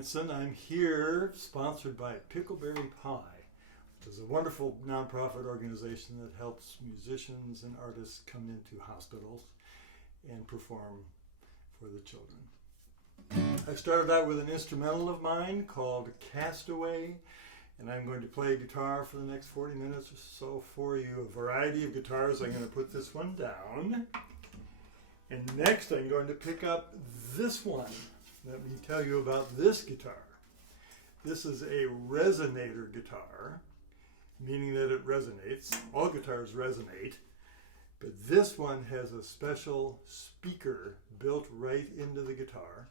Hanson. I'm here sponsored by Pickleberry Pie, which is a wonderful nonprofit organization that helps musicians and artists come into hospitals and perform for the children. I started out with an instrumental of mine called Castaway, and I'm going to play guitar for the next 40 minutes or so for you. A variety of guitars. I'm going to put this one down. And next I'm going to pick up this one. Let me tell you about this guitar. This is a Resonator guitar, meaning that it resonates. All guitars resonate, but this one has a special speaker built right into the guitar.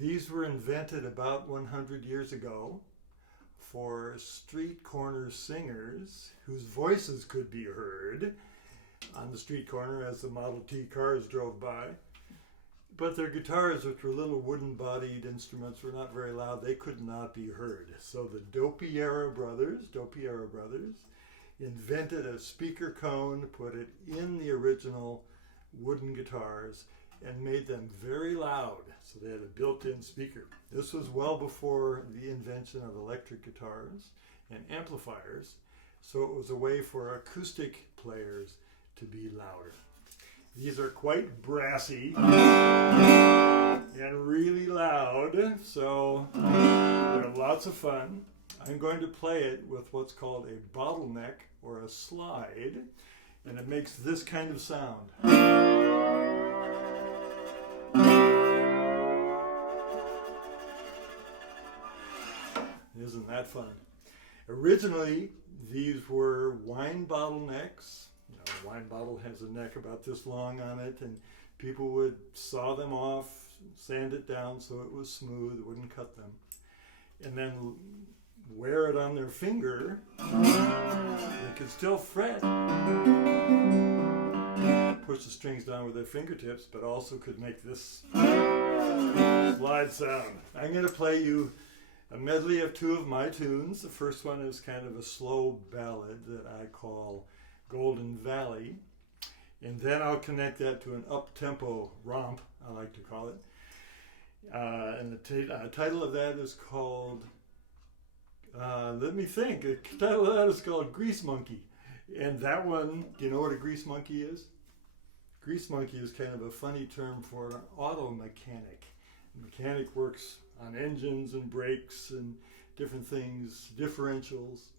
These were invented about 100 years ago for street corner singers whose voices could be heard on the street corner as the Model T cars drove by. But their guitars, which were little wooden-bodied instruments, were not very loud. They could not be heard. So the Dopiero brothers, invented a speaker cone, put it in the original wooden guitars, and made them very loud. So they had a built-in speaker. This was well before the invention of electric guitars and amplifiers. So it was a way for acoustic players to be louder. These are quite brassy and really loud, so they're lots of fun. I'm going to play it with what's called a bottleneck or a slide, and it makes this kind of sound. Isn't that fun? Originally, these were wine bottlenecks. A wine bottle has a neck about this long on it, and people would saw them off, sand it down so it was smooth, it wouldn't cut them, and then wear it on their finger. They could still fret, push the strings down with their fingertips, but also could make this slide sound. I'm going to play you a medley of two of my tunes. The first one is kind of a slow ballad that I call Golden Valley, and then I'll connect that to an up-tempo romp, I like to call it, and the title of that is called, let me think, the title of that is called Grease Monkey. And that one, do you know what a grease monkey is? Grease monkey is kind of a funny term for an auto mechanic. A mechanic works on engines and brakes and different things, differentials.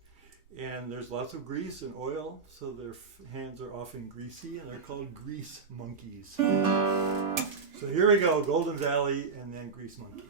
And there's lots of grease and oil, so their hands are often greasy, and they're called grease monkeys. So here we go, Golden Valley and then Grease Monkey.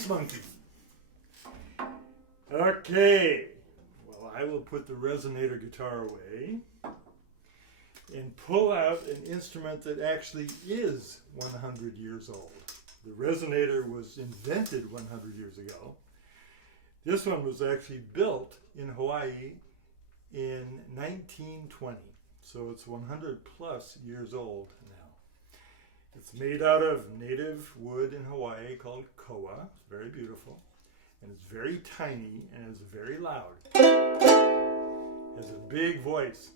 Peace Monkey. Okay, well, I will put the Resonator guitar away and pull out an instrument that actually is 100 years old. The Resonator was invented 100 years ago. This one was actually built in Hawaii in 1920, so it's 100 plus years old now. It's made out of native wood in Hawaii called koa. It's very beautiful, and it's very tiny, and it's very loud. It has a big voice.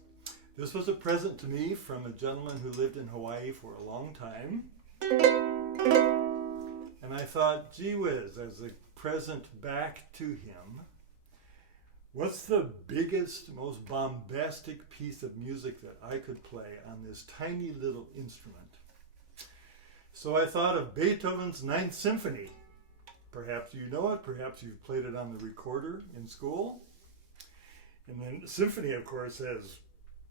This was a present to me from a gentleman who lived in Hawaii for a long time. And I thought, gee whiz, as a present back to him, what's the biggest, most bombastic piece of music that I could play on this tiny little instrument? So I thought of Beethoven's Ninth Symphony. Perhaps you know it, perhaps you've played it on the recorder in school. And then the symphony, of course, has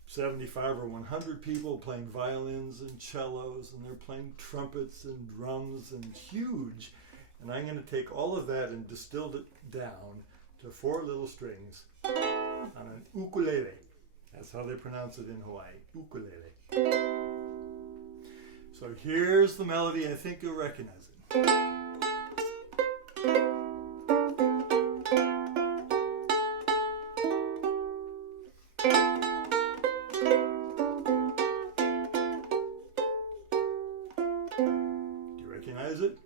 75 or 100 people playing violins and cellos, and they're playing trumpets and drums and huge. And I'm going to take all of that and distill it down to 4 little strings on an ukulele. That's how they pronounce it in Hawaii, ukulele. So here's the melody. I think you'll recognize it. Recognize it?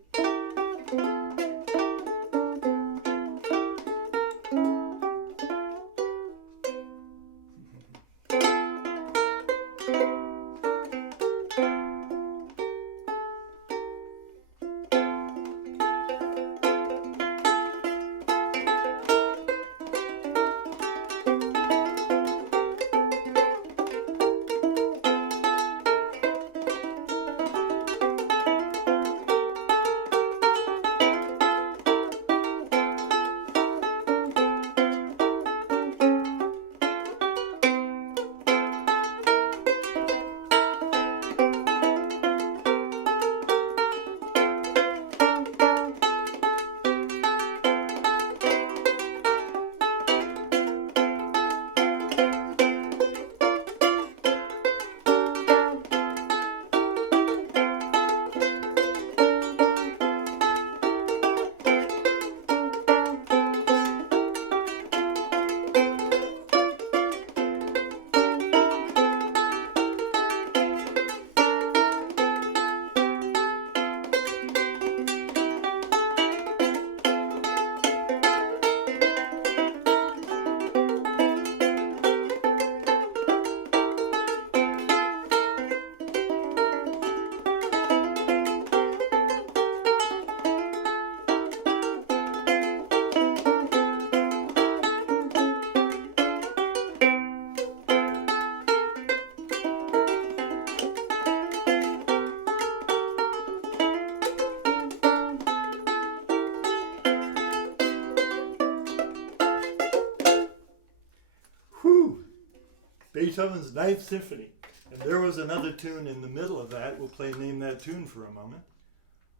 Beethoven's Ninth Symphony. And there was another tune in the middle of that. We'll name that tune for a moment.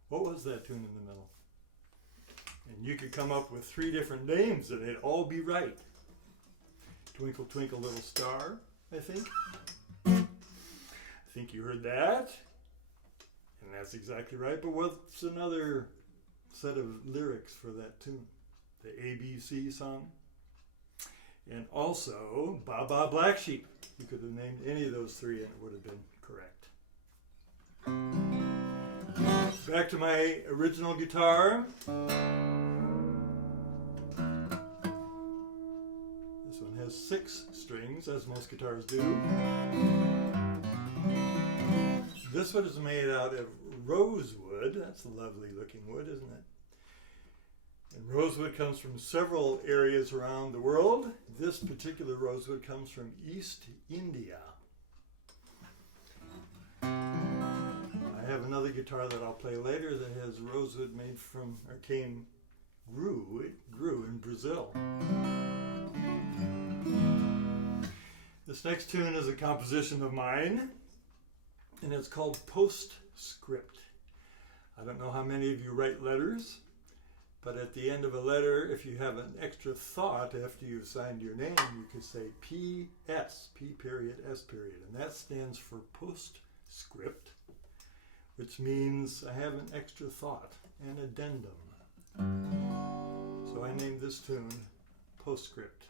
What was that tune in the middle? And you could come up with 3 different names and they'd all be right. Twinkle, Twinkle, Little Star, I think. I think you heard that. And that's exactly right. But what's another set of lyrics for that tune? The ABC song. And also, Ba Ba Black Sheep. You could have named any of those 3 and it would have been correct. Back to my original guitar. This one has 6 strings, as most guitars do. This one is made out of rosewood. That's a lovely looking wood, isn't it? And rosewood comes from several areas around the world. This particular rosewood comes from East India. I have another guitar that I'll play later that has rosewood made from, or grew in Brazil. This next tune is a composition of mine, and it's called Postscript. I don't know how many of you write letters, But at the end of a letter, if you have an extra thought after you've signed your name, you could say P.S., P period, S period. And that stands for postscript, which means I have an extra thought, an addendum. So I named this tune Postscript.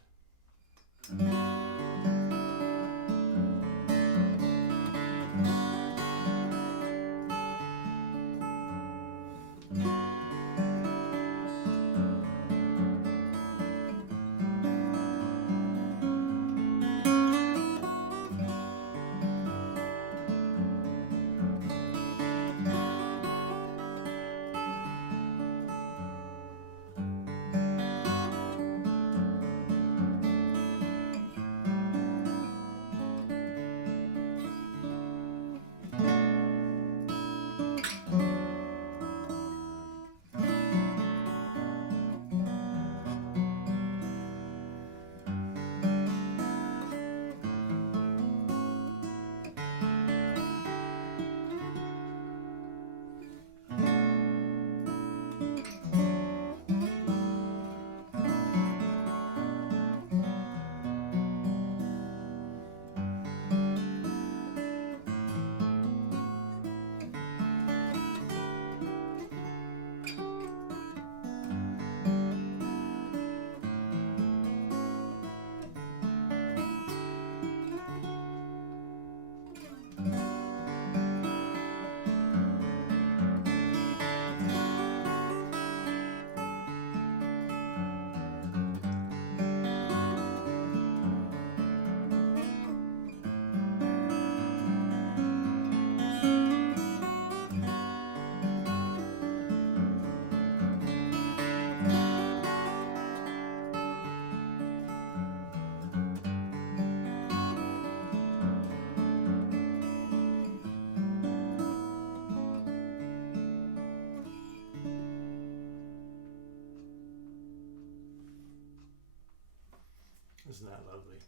Isn't that lovely?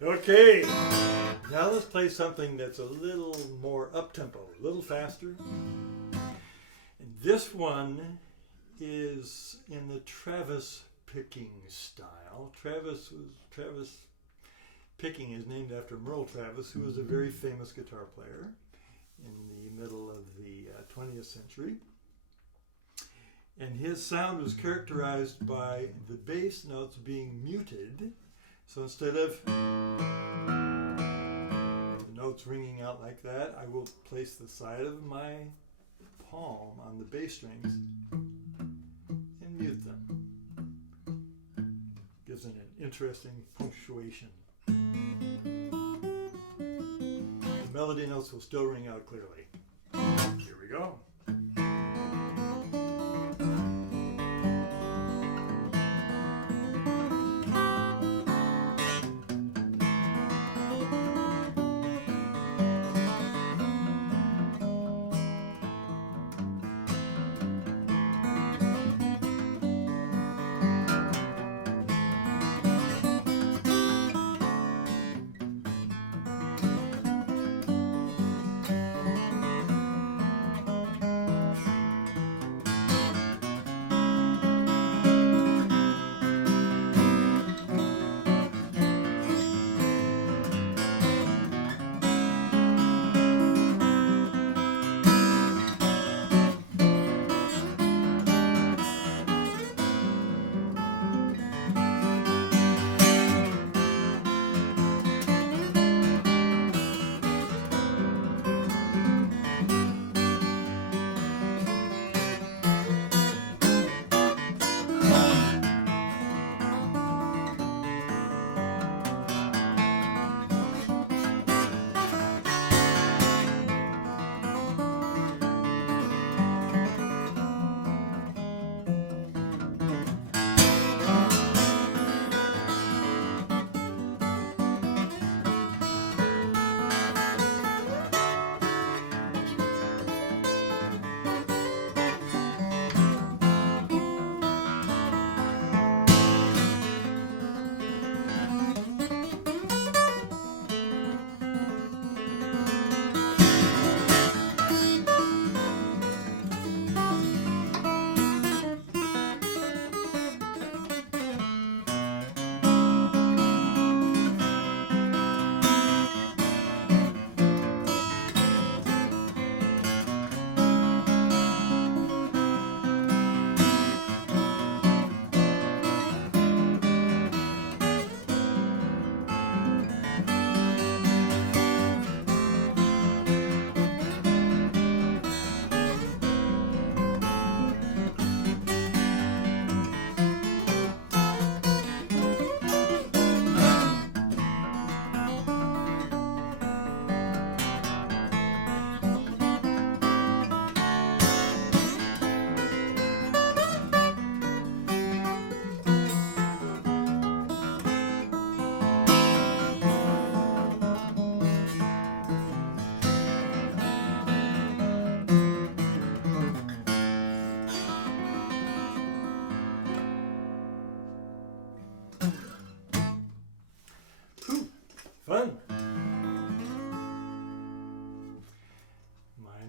Okay, now let's play something that's a little more up-tempo, a little faster. And this one is in the Travis picking style. Travis picking is named after Merle Travis, who was a very famous guitar player in the middle of the 20th century. And his sound was characterized by the bass notes being muted. So instead of the notes ringing out like that, I will place the side of my palm on the bass strings and mute them. Gives it an interesting punctuation. The melody notes will still ring out clearly. Here we go.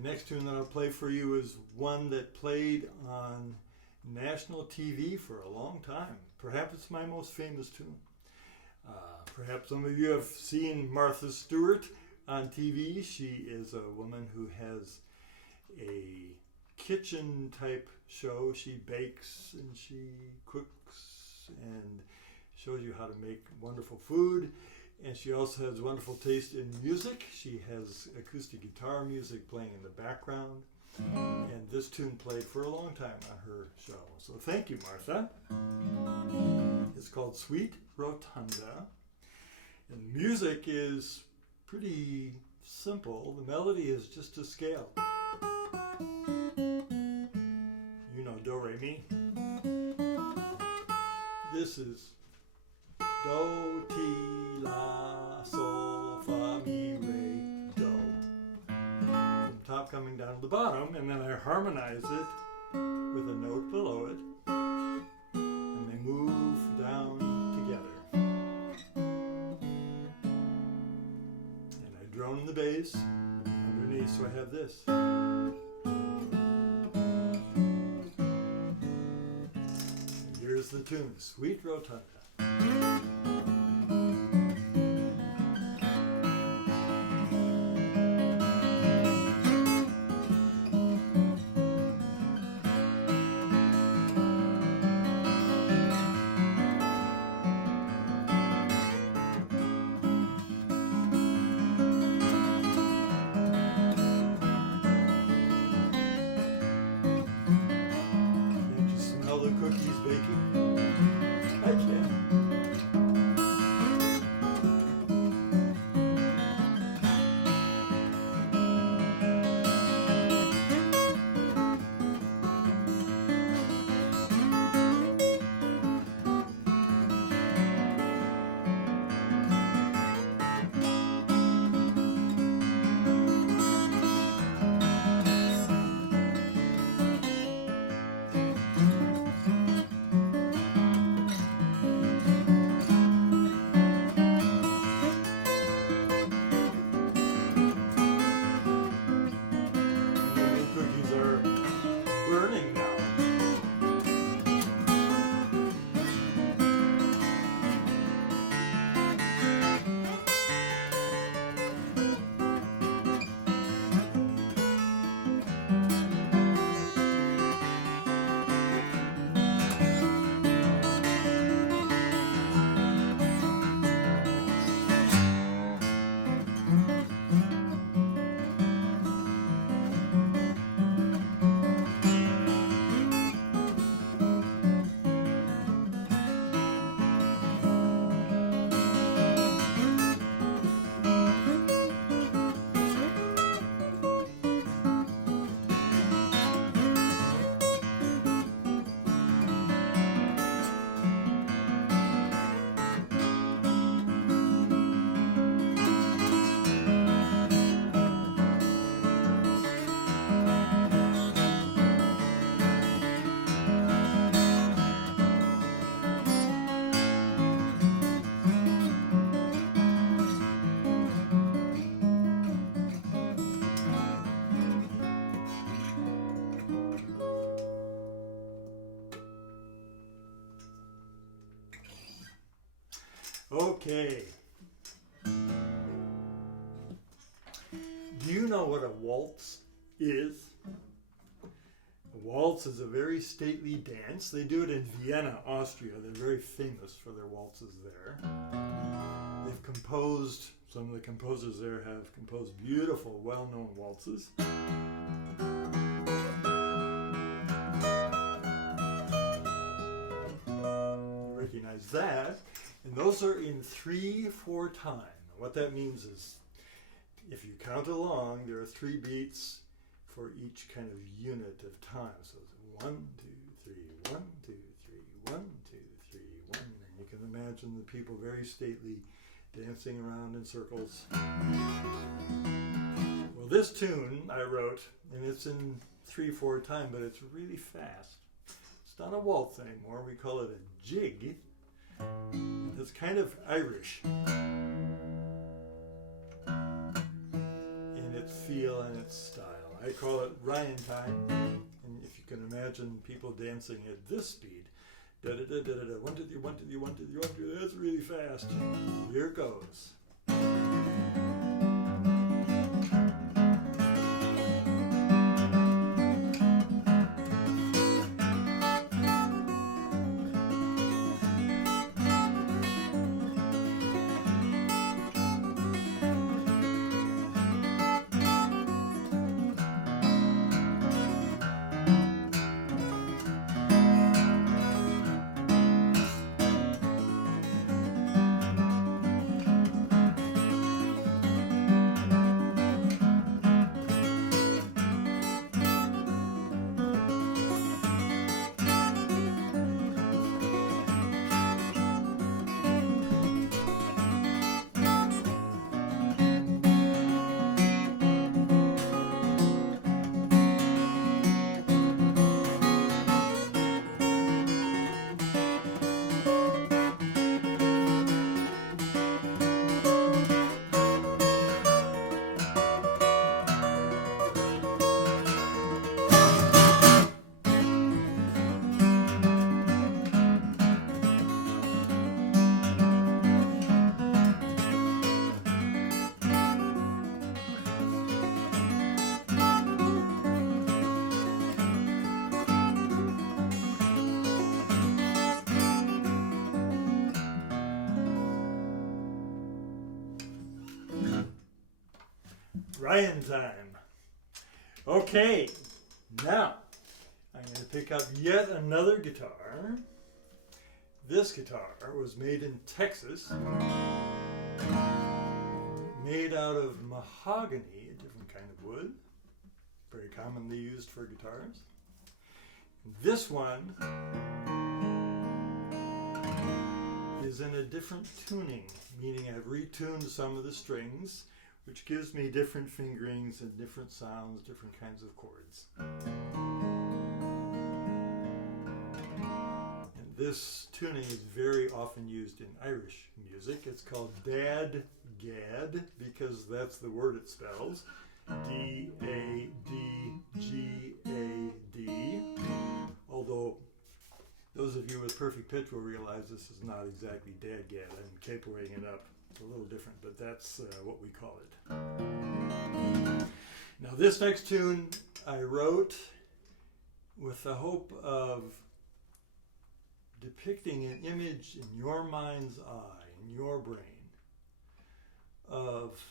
The next tune that I'll play for you is one that played on national TV for a long time. Perhaps it's my most famous tune. Perhaps some of you have seen Martha Stewart on TV. She is a woman who has a kitchen type show. She bakes and she cooks and shows you how to make wonderful food. And she also has wonderful taste in music. She has acoustic guitar music playing in the background. And this tune played for a long time on her show. So thank you, Martha. It's called Sweet Rotunda. And music is pretty simple. The melody is just a scale. You know, do, re, mi. This is do, ti, la, sol, fa, mi, re, do. From the top coming down to the bottom, and then I harmonize it with a note below it, and they move down together. And I drone in the bass underneath, so I have this. And here's the tune, Sweet Rotunda. Okay. Do you know what a waltz is? A waltz is a very stately dance. They do it in Vienna, Austria. They're very famous for their waltzes there. They've composed, some of the composers there have composed beautiful, well-known waltzes. You recognize that. And those are in 3/4 time. What that means is, if you count along, there are 3 beats for each kind of unit of time. So it's 1, 2, 3, 1, 2, 3, 1, 2, 3, 1. And you can imagine the people very stately dancing around in circles. Well, this tune I wrote, and it's in 3/4 time, but it's really fast. It's not a waltz anymore. We call it a jig. It's kind of Irish in its feel and its style. I call it Ryan time. And if you can imagine people dancing at this speed, da da da da da, 1 2 3 1 2 3 1 2 3 1 2, that's really fast. Here goes. Ryan time. Okay, now I'm going to pick up yet another guitar. This guitar was made in Texas, made out of mahogany, a different kind of wood, very commonly used for guitars. This one is in a different tuning, meaning I've retuned some of the strings, which gives me different fingerings and different sounds, different kinds of chords. And this tuning is very often used in Irish music. It's called DADGAD because that's the word it spells. D-A-D-G-A-D. Although those of you with perfect pitch will realize this is not exactly DADGAD. I'm capering it up. It's a little different, but that's what we call it. Now this next tune I wrote with the hope of depicting an image in your mind's eye, in your brain, of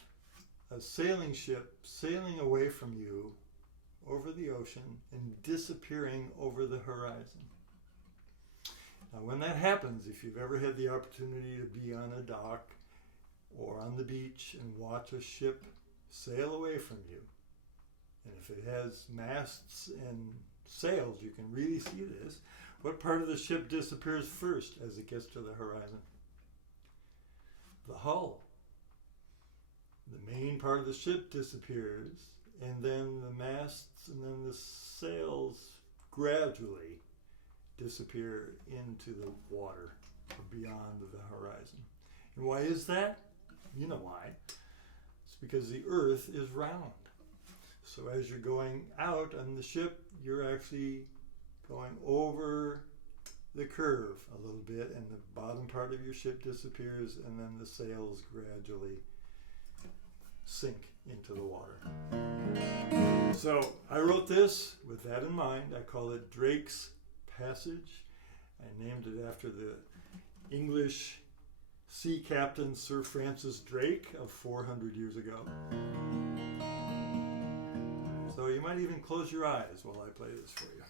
a sailing ship sailing away from you over the ocean and disappearing over the horizon. Now when that happens, if you've ever had the opportunity to be on a dock or on the beach and watch a ship sail away from you, and if it has masts and sails, you can really see this. What part of the ship disappears first as it gets to the horizon? The hull. The main part of the ship disappears, and then the masts and then the sails gradually disappear into the water or beyond the horizon. And why is that? You know why. It's because the earth is round. So as you're going out on the ship, you're actually going over the curve a little bit, and the bottom part of your ship disappears, and then the sails gradually sink into the water. So I wrote this with that in mind. I call it Drake's Passage. I named it after the English sea captain Sir Francis Drake of 400 years ago. So you might even close your eyes while I play this for you.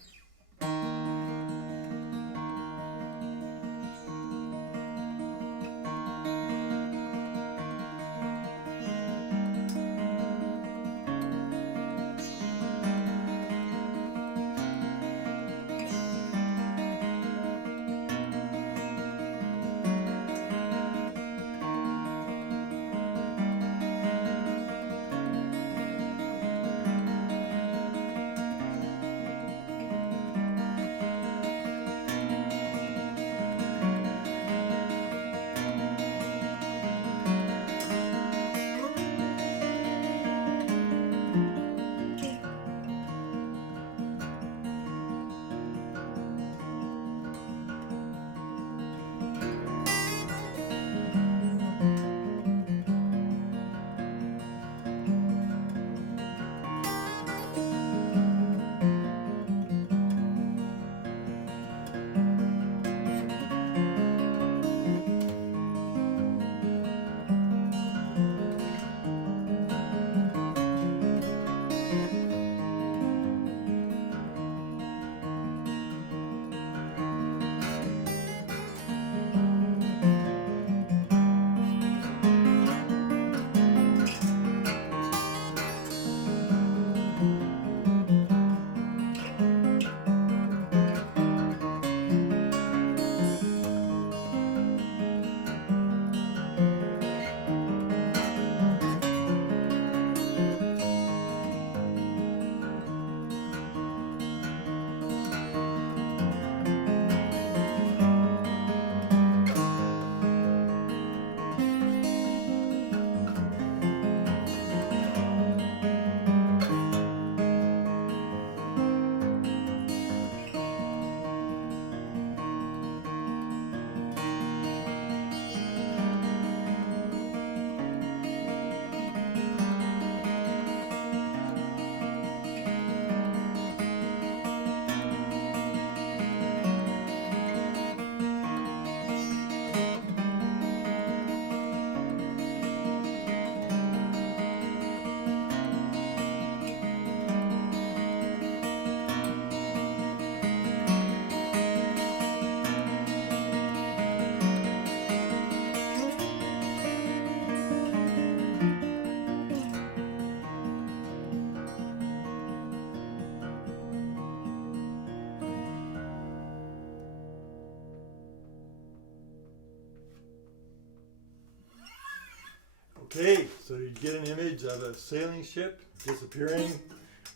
Okay, so you get an image of a sailing ship disappearing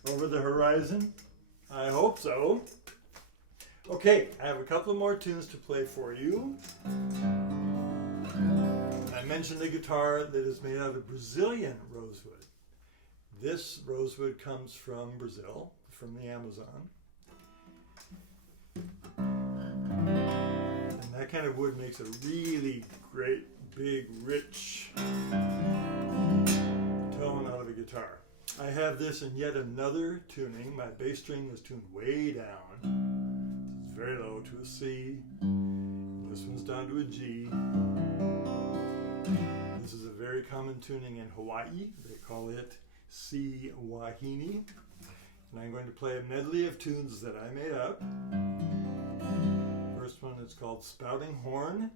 over the horizon? I hope so. Okay, I have a couple of more tunes to play for you. I mentioned the guitar that is made out of Brazilian rosewood. This rosewood comes from Brazil, from the Amazon. And that kind of wood makes a really great, big, rich tone out of a guitar. I have this in yet another tuning. My bass string is tuned way down. It's very low to a C. This one's down to a G. This is a very common tuning in Hawaii. They call it C Wahine. And I'm going to play a medley of tunes that I made up. First one is called Spouting Horn.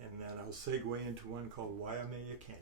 And then I'll segue into one called Waimea Canyon.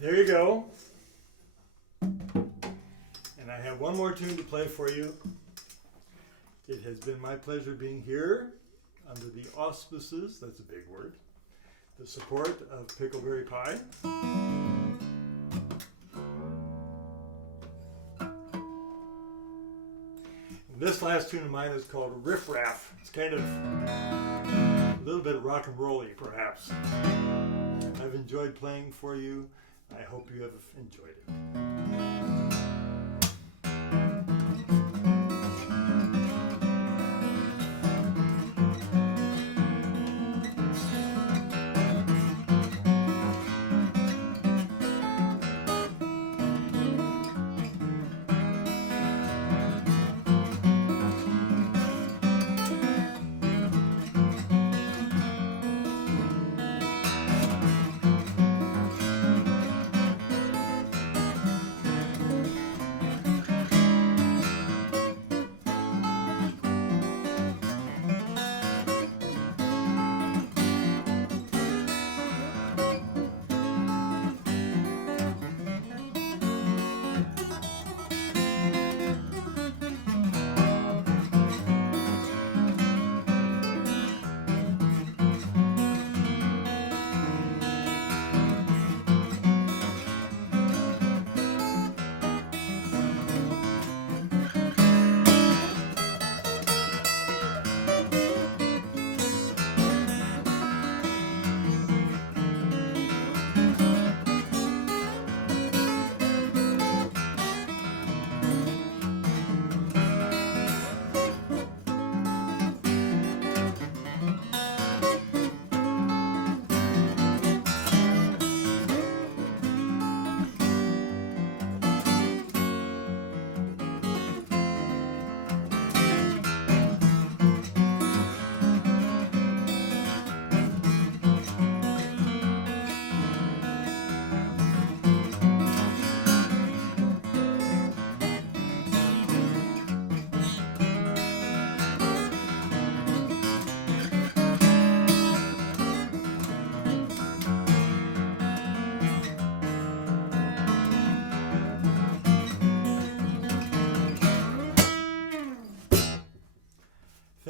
There you go. And I have one more tune to play for you. It has been my pleasure being here under the auspices, that's a big word, the support of Pickleberry Pie. This last tune of mine is called Riff Raff. It's kind of a little bit rock and roll-y, perhaps. I've enjoyed playing for you. I hope you have enjoyed it.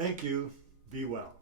Thank you. Be well.